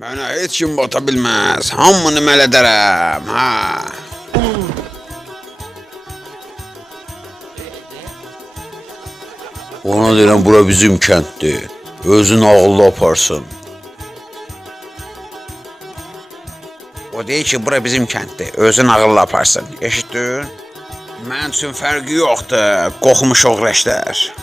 Mənə heç kim bata bilməz. Hamını məl edərəm. Ha. Ona deyirəm bura bizim kənddir. Özün ağıllı aparsın. O deyir ki, bura bizim kənddir. Özün ağıllı aparsın. Eşitdin? Mən üçün fərqi yoxdur. Qoxmuş oğreşlər.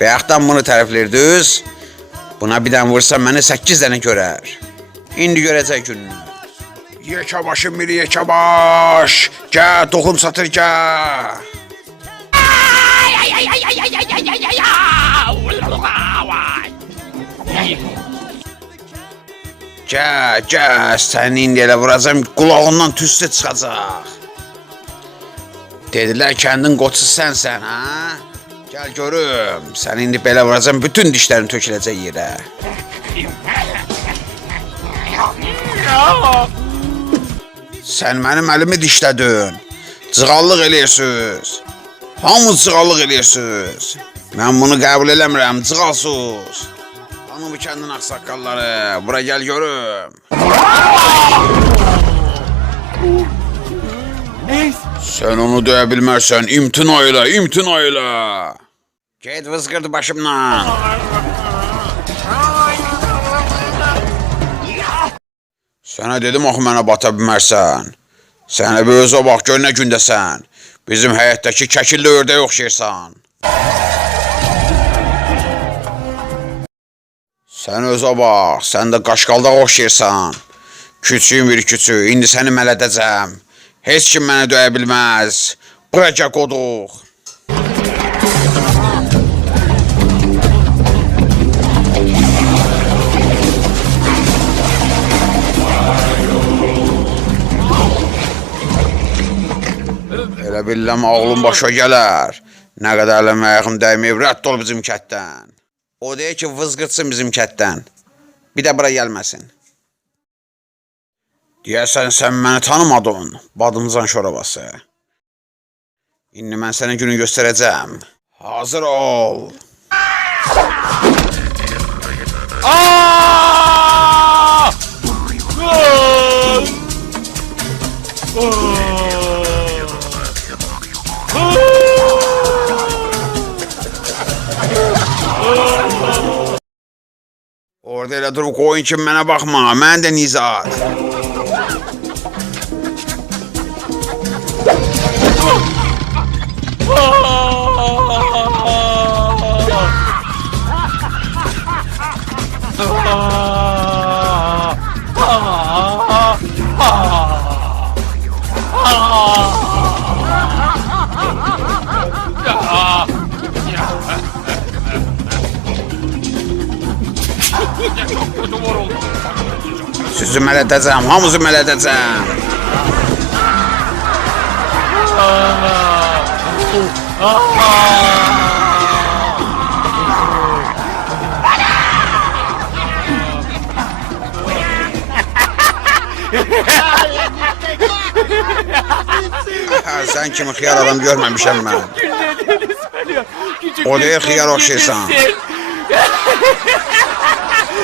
Bayaqdan bunu tərifləyirdiniz. Buna bir dənə vursam məni 8 dənə görər. İndi görəcək gününü. Yekəbaşım biri yekəbaş. Gəl toxum satır gəl. Gəl, gəl, səni indi elə vuracam, qulağından tüstü çıxacaq. Dedilər kəndin qoçusu sənsən, ha? Gəl görüm, səni indi belə vuracam, bütün dişlərin töküləcək yerə. Sən mənim əlimi dişlədin. Cığallıq eləyirsiniz. Hamı cığallıq eləyirsiniz. Mən bunu qəbul eləmirəm, cığalsız. Hanı bu kəndin ağsaqqalları? Bura gəl görüm. Sən onu döyə bilmərsən, imtina elə, imtina elə. Get vızqırdı başımdan. Sənə dedim axı mənə bata bilmərsən. Sənə bir özə bax, gör nə gündəsən. Bizim həyətdəki kəkilli ördəyə oxşayırsan. Sən özə bax, sən də qaşqaldağa oxşayırsan. Küçüyüm bir küçük, indi səni mələdəcəm. Heç kim mənə döyə bilməz. Bıraca qoduq. Elə billəm ağlım başa gələr. Nə qədər ələm ayağım dəyməyib, rədd ol bizim kətdən. O deyir ki, vızqırtsın bizim kətdən. Bir də bura gəlməsin. Deyəsən sən məni tanımadın, badımcan şorabası. İndi mən sənə günü göstərəcəm. Hazır ol. Orada elə durub qoyun ki, mənə baxma, mən də Nizat. Sizi mələdəcəm, hamınızı mələdəcəm. Ha, Sən kimi xiyar adam görməmişəm mən. O deyir xiyar oxşayırsan.